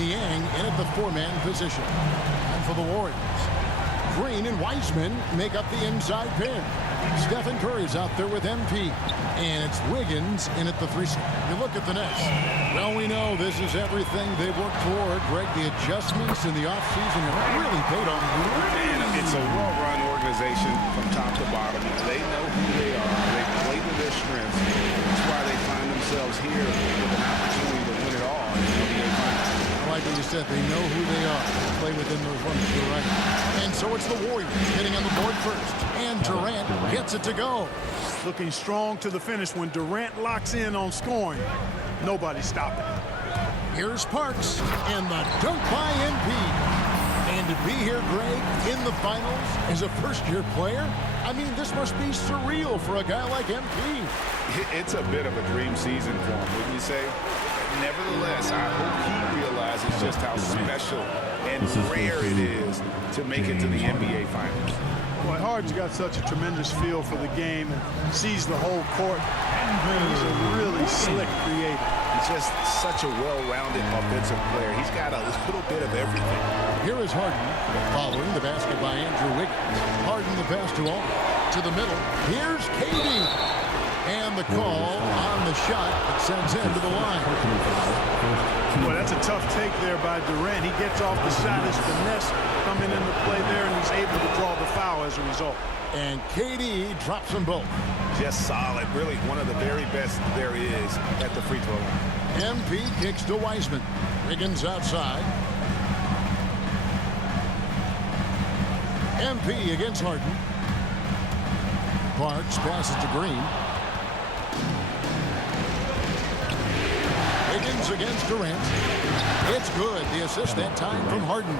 Niang in at the four-man position. And for the Warriors, Green and Wiseman make up the inside pair. Stephen Curry's out there with MP. And it's Wiggins in at the 3-6. You look at the Nets. Well, we know this is everything they've worked toward. Greg, the adjustments in the offseason have really paid off. Man, it's a well-run organization from top to bottom. They know who they are. They play to their strengths. That's why they find themselves here with an opportunity to win it all in the NBA Finals. I like what you said. They know who they are. They play within those limits. You're right. And so it's the Warriors getting on the board first. And Durant gets it to go. Looking strong to the finish when Durant locks in on scoring. Nobody's stopping. Here's Parks and the dunk by MP. And to be here, Greg, in the finals as a first-year player, I mean, this must be surreal for a guy like MP. It's a bit of a dream season for him, wouldn't you say? Nevertheless, I hope he realizes just how special and rare it is to make it to the NBA Finals. Boy, Harden's got such a tremendous feel for the game and sees the whole court. He's a really slick creator. He's just such a well-rounded offensive player. He's got a little bit of everything. Here is Harden following the basket by Andrew Wiggins. Harden the pass to all. To the middle. Here's KD. And the call on the shot that sends him to the line. Boy, that's a tough take there by Durant. He gets off the shot. His finesse coming into play there, and he's able to draw the foul as a result. And KD drops them both. Just solid. Really one of the very best there is at the free throw line. MP kicks to Wiseman. Wiggins outside. MP against Harden. Parks passes to Green. Wiggins against Durant. It's good. The assist that time from Harden.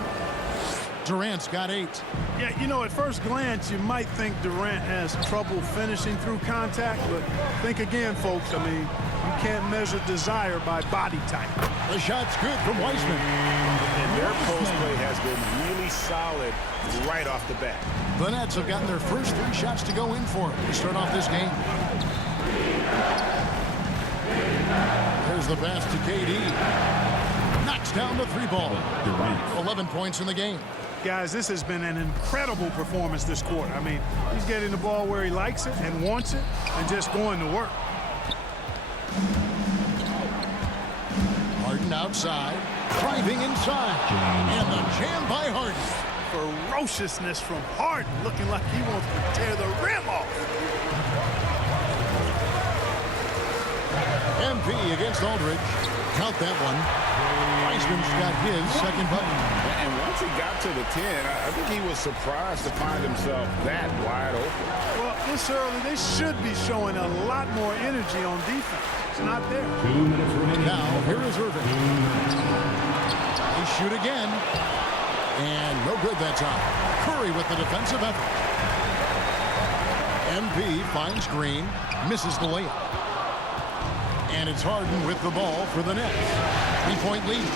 Durant's got 8. Yeah, you know, at first glance, you might think Durant has trouble finishing through contact, but think again, folks. I mean, you can't measure desire by body type. The shot's good from Wiseman. And their post play has been really solid right off the bat. The Nets have gotten their first 3 shots to go in for to start off this game. There's the pass to KD. Knocks down the 3 ball. 11 points in the game. Guys, this has been an incredible performance this quarter. I mean, he's getting the ball where he likes it and wants it and just going to work. Harden outside, driving inside. And the jam by Harden. Ferociousness from Harden, looking like he wants to tear the rim off. MP against Aldridge. Count that one. Wiseman's got his second button. And once he got to the 10, I think he was surprised to find himself that wide open. Well, this early, they should be showing a lot more energy on defense. It's not there. 2 minutes remaining. Now, here is Irving. They shoot again. And no good that time. Curry with the defensive effort. MP finds Green. Misses the layup. And it's Harden with the ball for the Nets. 3-point lead.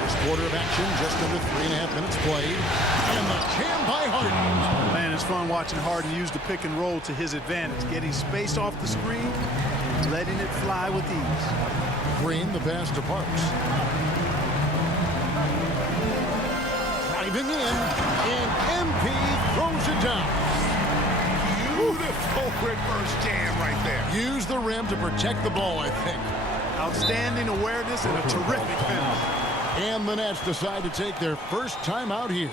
First quarter of action, just under 3.5 minutes played. And the jam by Harden. Man, it's fun watching Harden use the pick and roll to his advantage. Getting space off the screen, letting it fly with ease. Green, the pass to Parks. Driving in, and MP throws it down. Beautiful reverse jam right there. Use the rim to protect the ball, I think. Outstanding awareness and a terrific finish. And the Nets decide to take their first time out here.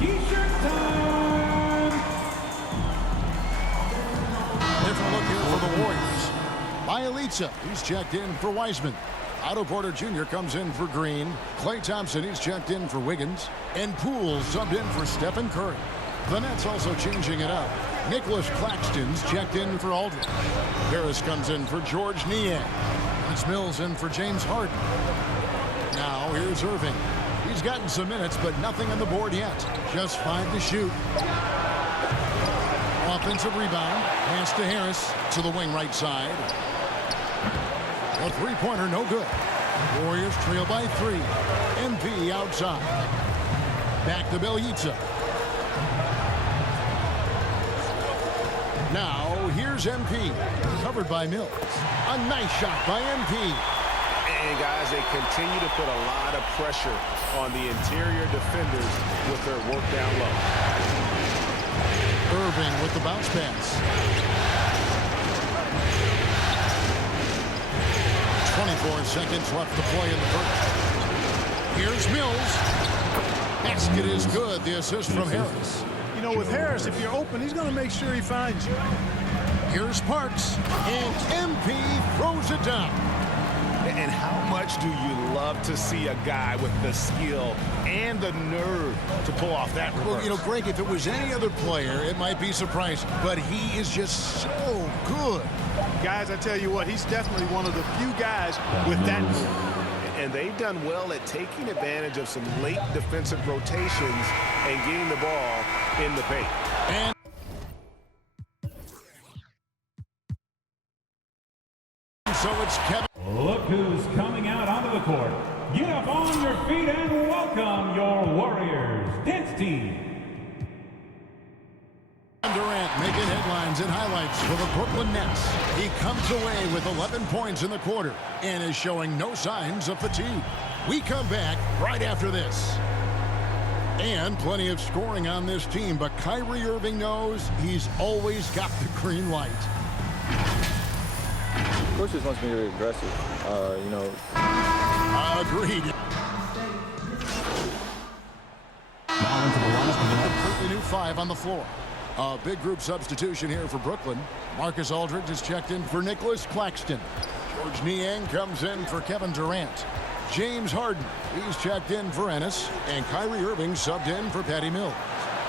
T-shirt time! Different look here for the Warriors. Bielitsa, he's checked in for Wiseman. Otto Porter Jr. comes in for Green. Klay Thompson, he's checked in for Wiggins. And Poole subbed in for Stephen Curry. The Nets also changing it up. Nicholas Claxton's checked in for Aldridge. Harris comes in for George Niang. It's Mills in for James Harden. Now here's Irving. He's gotten some minutes, but nothing on the board yet. Just 5 to shoot. Offensive rebound. Pass to Harris to the wing right side. A 3-pointer, no good. Warriors trail by 3. MP outside. Back to Bielitsa. Now, here's MP. Covered by Mills. A nice shot by MP. And, guys, they continue to put a lot of pressure on the interior defenders with their work down low. Irving with the bounce pass. 24 seconds left to play in the first. Here's Mills. Basket is good. The assist from Harris. You know, with Harris, if you're open, he's going to make sure he finds you. Here's Parks. And MP throws it down. And how much do you love to see a guy with the skill and the nerve to pull off that reverse? Well, you know, Greg, if it was any other player, it might be surprising. But he is just so good. Guys, I tell you what, he's definitely one of the few guys with that move. And they've done well at taking advantage of some late defensive rotations and getting the ball in the paint. And so it's Kevin. Look who's coming out onto the court. Get up on your feet and welcome your Warriors dance team. Durant making headlines and highlights for the Brooklyn Nets. He comes away with 11 points in the quarter and is showing no signs of fatigue. We come back right after this. And plenty of scoring on this team, but Kyrie Irving knows he's always got the green light. Coach just wants me to be aggressive, you know. Agreed. Now into the lineup. Completely new 5 on the floor. A big group substitution here for Brooklyn. Marcus Aldridge is checked in for Nicholas Claxton. George Niang comes in for Kevin Durant. James Harden, he's checked in for Ennis. And Kyrie Irving subbed in for Patty Mills.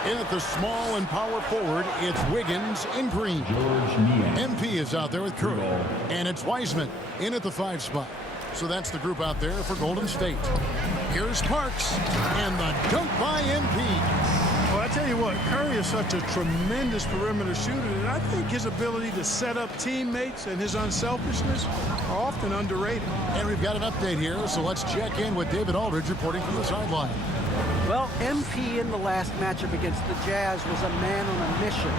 In at the small and power forward, it's Wiggins in green. George Niang. MP is out there with Curry. And it's Wiseman in at the 5 spot. So that's the group out there for Golden State. Here's Parks. And the dunk by MP. Well, I tell you what, Curry is such a tremendous perimeter shooter, and I think his ability to set up teammates and his unselfishness are often underrated. And we've got an update here, so let's check in with David Aldridge reporting from the sideline. Well, MP in the last matchup against the Jazz was a man on a mission.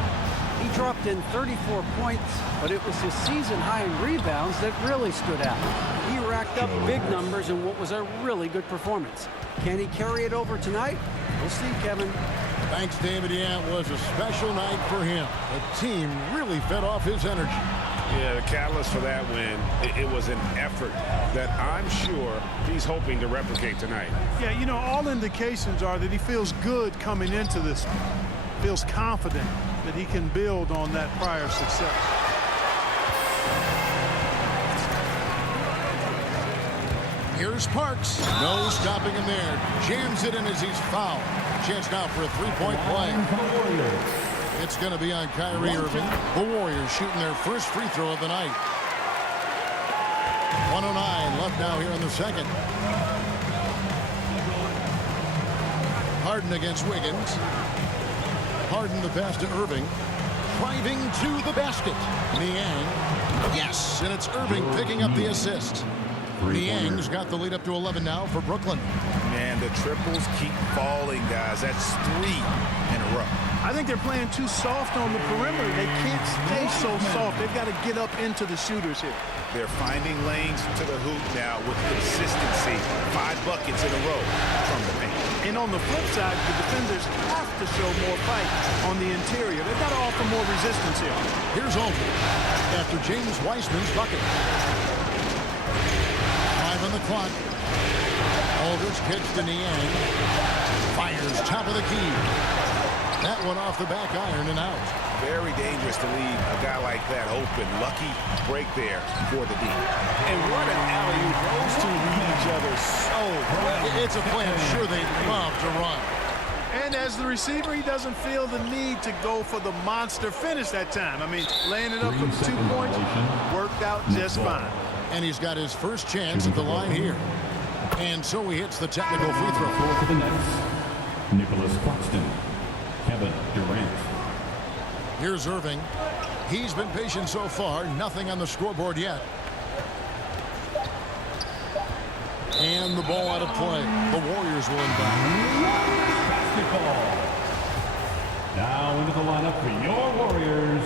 He dropped in 34 points, but it was his season high in rebounds that really stood out. He racked up big numbers in what was a really good performance. Can he carry it over tonight? We'll see, Kevin. Thanks, David. Yeah, it was a special night for him. The team really fed off his energy. Yeah, the catalyst for that win, it was an effort that I'm sure he's hoping to replicate tonight. Yeah, you know, all indications are that he feels good coming into this one. Feels confident that he can build on that prior success. Here's Parks. No stopping him there. Jams it in as he's fouled. Chance now for a three-point play. It's going to be on Kyrie Irving. The Warriors shooting their first free throw of the night. 1:09 left now here in the second. Harden against Wiggins. Harden the pass to Irving. Driving to the basket. Niang. Yes, and it's Irving picking up the assist. Niang's got the lead up to 11 now for Brooklyn. Man, the triples keep falling, guys. That's 3 in a row. I think they're playing too soft on the perimeter. They can't stay so soft. They've got to get up into the shooters here. They're finding lanes to the hoop now with consistency. 5 buckets in a row from the paint. And on the flip side, the defenders have to show more fight on the interior. They've got to offer more resistance here. Here's Aldridge after James Wiseman's bucket. 5 on the clock. Aldridge kicks to Niang. Fires top of the key. That one off the back iron and out. Very dangerous to leave a guy like that open. Lucky break there for the D. And what an alley-oop. Those two read each other so well. It's a play I'm sure they love to run. And as the receiver, he doesn't feel the need to go for the monster finish that time. I mean, laying it up for the 2 points worked out just fine. And he's got his first chance at the line here. And so he hits the technical free throw. For the Nets, Nicholas Claxton, Kevin Durant. Here's Irving. He's been patient so far. Nothing on the scoreboard yet. And the ball out of play. The Warriors will inbound. Basketball. Now into the lineup for your Warriors,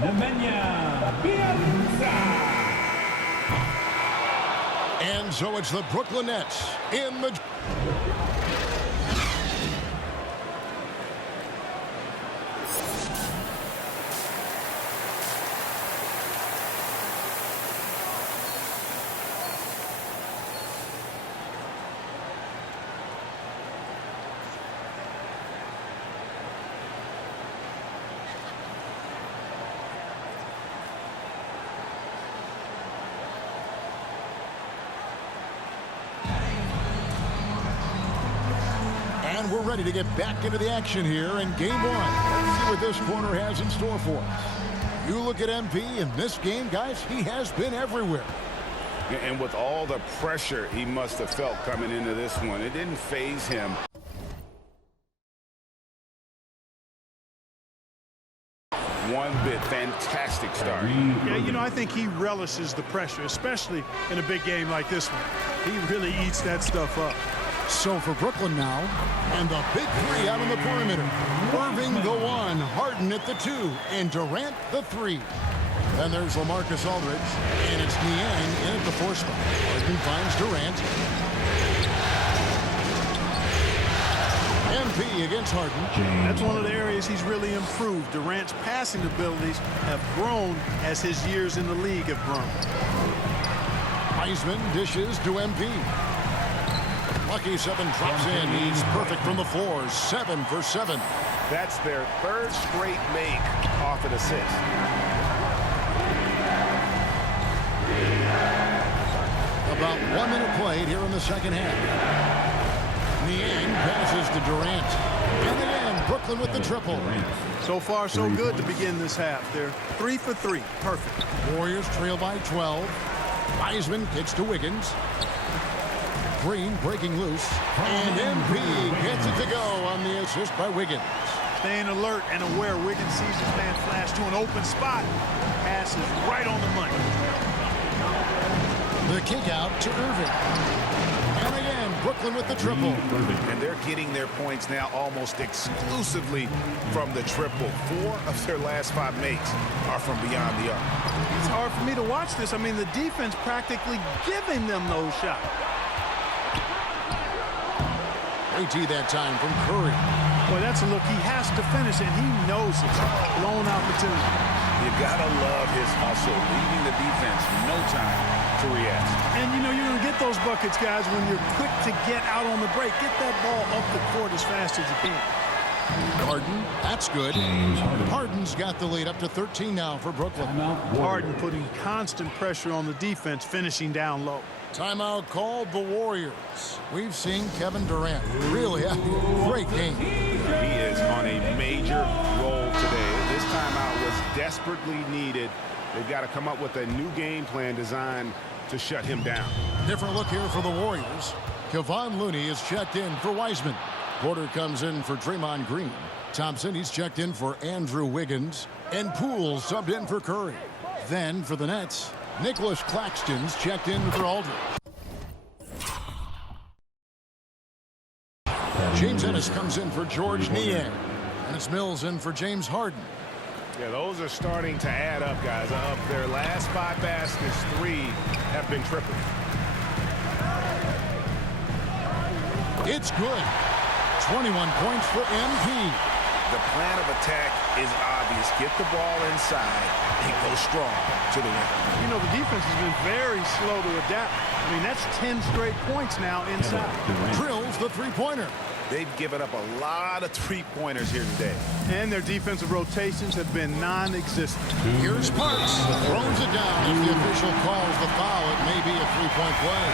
Nemanja Bjelica. And so it's the Brooklyn Nets in the... And we're ready to get back into the action here in game one. Let's see what this quarter has in store for us. You look at MP in this game, guys, he has been everywhere. And with all the pressure he must have felt coming into this one, it didn't faze him. One bit. Fantastic start. Yeah, you know, I think he relishes the pressure, especially in a big game like this one. He really eats that stuff up. So for Brooklyn now, and the big three out on the perimeter. Irving the one, Harden at the two, and Durant the three. Then there's LaMarcus Aldridge, and it's Niang in at the four spot. Harden finds Durant. MP against Harden. That's one of the areas he's really improved. Durant's passing abilities have grown as his years in the league have grown. Wiseman dishes to MP. Lucky 7 drops in. He's perfect from the floor. 7 for 7. That's their third straight make off an assist. About 1 minute played here in the second half. Niang passes to Durant. And again, Brooklyn with the triple. So far, so good to begin this half. They're 3 for 3. Perfect. Warriors trail by 12. Wiseman kicks to Wiggins. Green breaking loose. And MP gets it to go on the assist by Wiggins. Staying alert and aware. Wiggins sees his man flash to an open spot. Pass is right on the money. The kick out to Irving. And again, Brooklyn with the triple. And they're getting their points now almost exclusively from the triple. 4 of their last 5 makes are from beyond the arc. It's hard for me to watch this. I mean, the defense practically giving them those shots. AT that time from Curry. Boy, that's a look he has to finish, and he knows it's a blown opportunity. You gotta love his hustle, leaving the defense no time to react. And you know you're gonna get those buckets, guys, when you're quick to get out on the break. Get that ball up the court as fast as you can. Harden, that's good. Harden's got the lead up to 13 now for Brooklyn. Harden putting constant pressure on the defense, finishing down low. Timeout called the Warriors. We've seen Kevin Durant really a great game. He is on a major role today. This timeout was desperately needed. They've got to come up with a new game plan designed to shut him down. Different look here for the Warriors. Kevon Looney is checked in for Wiseman. Porter comes in for Draymond Green. Thompson, he's checked in for Andrew Wiggins. And Poole subbed in for Curry. Then for the Nets, Nicholas Claxton's checked in for Aldridge. James Ennis comes in for George Niang. And it's Mills in for James Harden. Yeah, those are starting to add up, guys. Of their last 5 baskets, 3 have been tripled. It's good. 21 points for MP. The plan of attack is obvious. Get the ball inside and go strong to the win. You know, the defense has been very slow to adapt. I mean, that's 10 straight points now inside. Drills the three-pointer. They've given up a lot of three-pointers here today. And their defensive rotations have been non-existent. Here's Parks. Throws it down. If the official calls the foul, it may be a three-point play.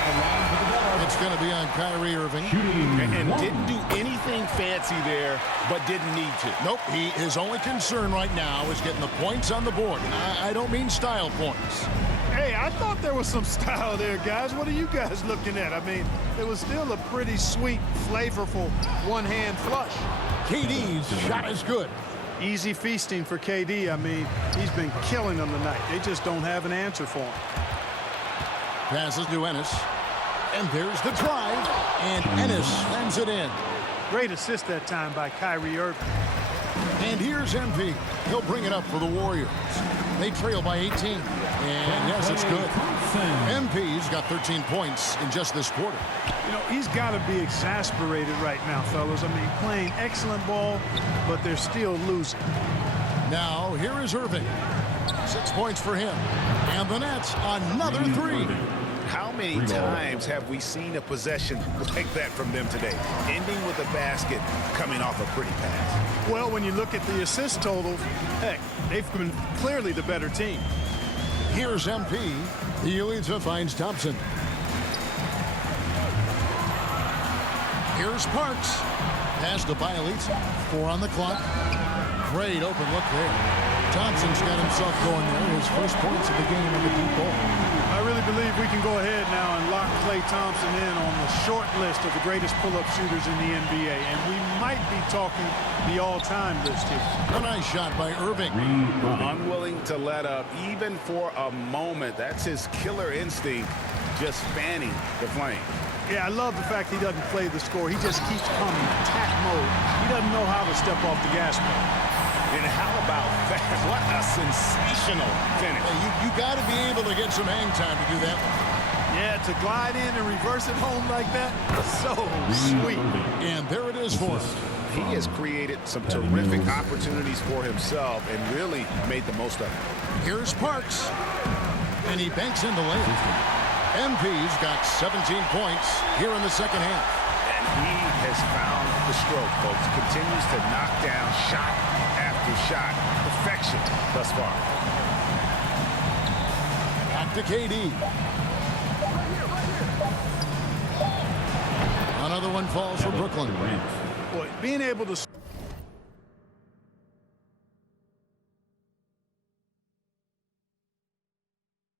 It's going to be on Kyrie Irving. And didn't do anything fancy there, but didn't need to. Nope. His only concern right now is getting the points on the board. I don't mean style points. Hey, I thought there was some style there, guys. What are you guys looking at? I mean, it was still a pretty sweet, flavorful one-hand flush. KD's shot is good. Easy feasting for KD. I mean, he's been killing them tonight. They just don't have an answer for him. Passes to Ennis. And there's the drive. And Ennis sends it in. Great assist that time by Kyrie Irving. And here's MP. He'll bring it up for the Warriors. They trail by 18. And yes, it's good. MP's got 13 points in just this quarter. You know, he's got to be exasperated right now, fellas. I mean, playing excellent ball, but they're still losing. Now, here is Irving. 6 points for him. And the Nets, another 3. How many times have we seen a possession like that from them today, ending with a basket coming off a pretty pass? Well, when you look at the assist totals, heck, they've been clearly the better team. Here's MP. Elitza finds Thompson. Here's Parks. Pass to Elitza. 4 on the clock. Great open look there. Thompson's got himself going there. His first points of the game in the deep ball. I really believe we can go ahead now and lock Klay Thompson in on the short list of the greatest pull-up shooters in the NBA. And we might be talking the all-time list here. A nice shot by Irving. Unwilling to let up even for a moment. That's his killer instinct, just fanning the flame. Yeah, I love the fact he doesn't play the score. He just keeps coming, attack mode. He doesn't know how to step off the gas pedal. And how about that? What a sensational finish. Hey, you got to be able to get some hang time to do that one. Yeah, to glide in and reverse it home like that, so sweet. And there it is for him. He has created some terrific opportunities for himself and really made the most of it. Here's Parks. And he banks in the layup. MP's got 17 points here in the second half. And he has found the stroke, folks. Continues to knock down shot after shot. Perfection thus far. Back to KD. Another one falls for Brooklyn. Boy, being able to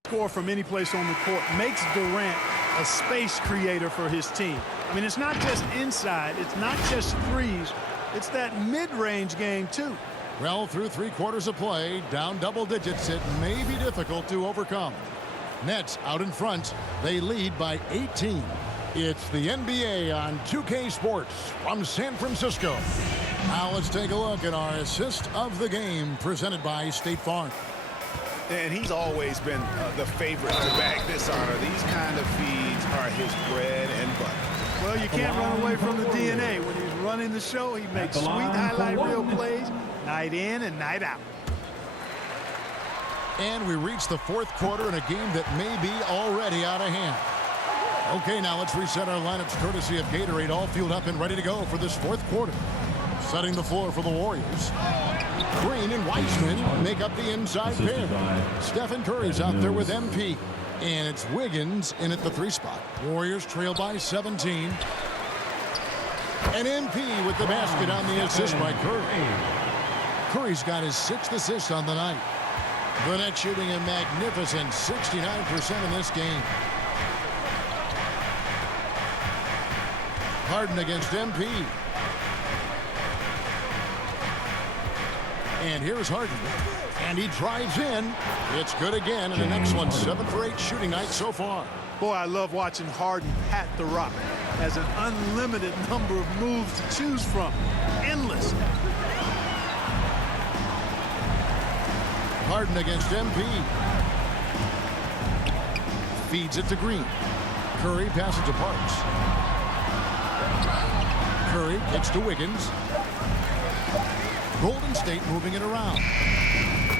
score from any place on the court makes Durant a space creator for his team. I mean, it's not just inside, it's not just threes, it's that mid-range game too. Well, through 3 quarters of play, down double digits, it may be difficult to overcome. Nets out in front. They lead by 18. It's the NBA on 2K Sports from San Francisco. Now let's take a look at our assist of the game presented by State Farm. And he's always been the favorite to bag this honor. These kind of feeds are his bread and butter. Well, you can't run away from the DNA. When he's running the show, he makes sweet highlight reel plays night in and night out. And we reach the 4th quarter in a game that may be already out of hand. Okay, now let's reset our lineups courtesy of Gatorade, all fueled up and ready to go for this 4th quarter. Setting the floor for the Warriors. Green and Wiseman make up the inside pair. Stephen Curry's out there with MP. And it's Wiggins in at the 3 spot. Warriors trail by 17. And MP with the basket on the assist by Curry. Curry's got his 6th assist on the night. The Nets shooting a magnificent 69% in this game. Harden against MP. And here's Harden. And he drives in. It's good again. And the next one, 7 for 8 shooting night so far. Boy, I love watching Harden pat the rock. Has an unlimited number of moves to choose from. Endless. Harden against MP. Feeds it to Green. Curry passes to Parks. Curry kicks to Wiggins. Golden State moving it around.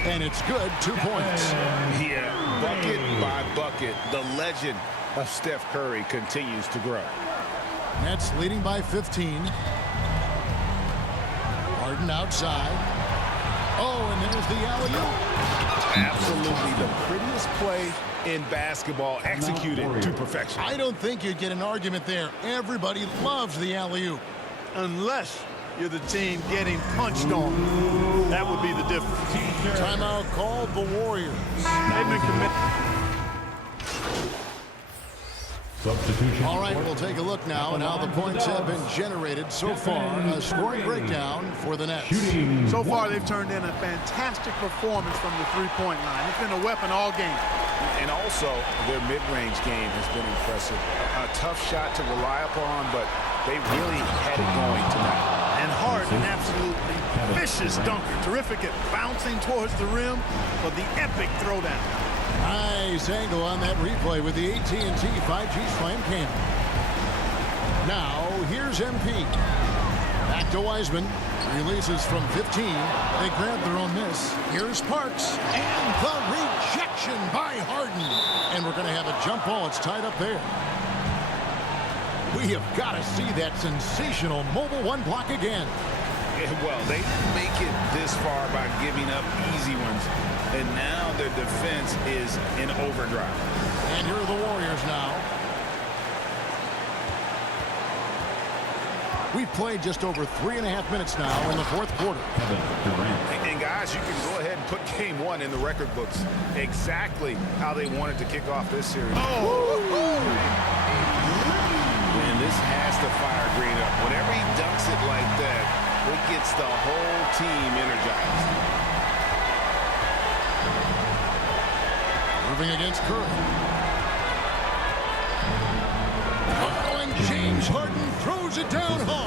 And it's good, 2 points. Yeah, bucket by bucket, the legend of Steph Curry continues to grow. Nets leading by 15. Harden outside. Oh, and there's the alley-oop. Absolutely the prettiest play in basketball, executed to perfection. I don't think you'd get an argument there. Everybody loves the alley-oop. Unless you're the team getting punched on. That would be the difference. Timeout called the Warriors. They've been committed. Substitution. All right, we'll take a look now at how the points have been generated so far. A scoring breakdown for the Nets. So far, they've turned in a fantastic performance from the three-point line. It's been a weapon all game. And also, their mid-range game has been impressive. A tough shot to rely upon, but they really had it going tonight. And Hart, an absolutely vicious dunker. Terrific at bouncing towards the rim for the epic throwdown. Nice angle on that replay with the AT&T 5G Slam Cam. Now, here's MP. Back to Wiseman. Releases from 15. They grab their own miss. Here's Parks. And the rejection by Harden. And we're going to have a jump ball. It's tied up there. We have got to see that sensational mobile one block again. Yeah, well, they make it this far by giving up easy ones. And now their defense is in overdrive. And here are the Warriors now. We've played just over 3.5 minutes now in the fourth quarter. And guys, you can go ahead and put game one in the record books. Exactly how they wanted to kick off this series. And this has to fire Green up. Whenever he dunks it like that, it gets the whole team energized. Moving against Curry. Oh, and James Harden throws it down hard.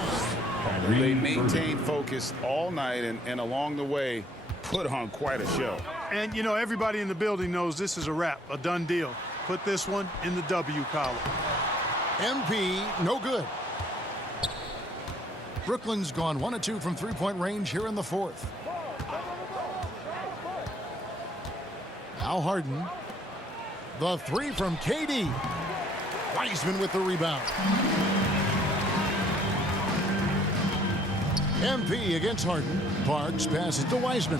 They maintained focus all night and along the way put on quite a show. And, you know, everybody in the building knows this is a wrap, a done deal. Put this one in the W column. MP, no good. Brooklyn's gone 1 of 2 from three-point range here in the fourth. Now Harden. The three from KD. Wiseman with the rebound. MP against Harden. Parks passes to Wiseman.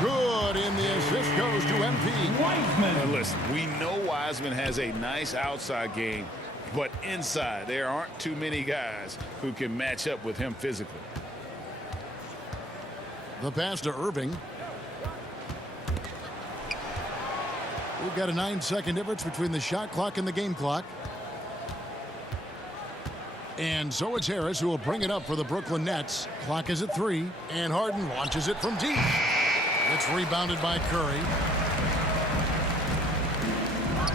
Good, and the assist goes to MP. Wiseman. And listen, we know Wiseman has a nice outside game, but inside there aren't too many guys who can match up with him physically. The pass to Irving. We've got a 9-second difference between the shot clock and the game clock. And so it's Harris who will bring it up for the Brooklyn Nets. Clock is at 3, and Harden launches it from deep. It's rebounded by Curry.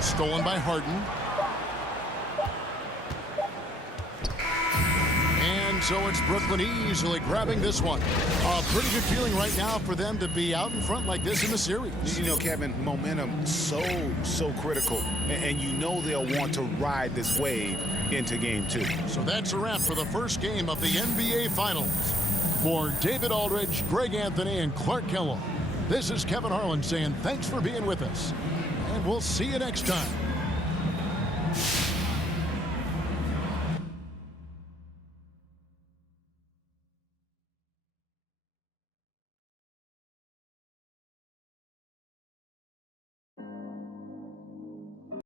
Stolen by Harden. And so it's Brooklyn easily grabbing this one. A pretty good feeling right now for them to be out in front like this in the series. You know, Kevin, momentum so critical. And you know they'll want to ride this wave into game 2. So that's a wrap for the first game of the NBA Finals. For David Aldridge, Greg Anthony, and Clark Kellogg, this is Kevin Harlan saying thanks for being with us. And we'll see you next time.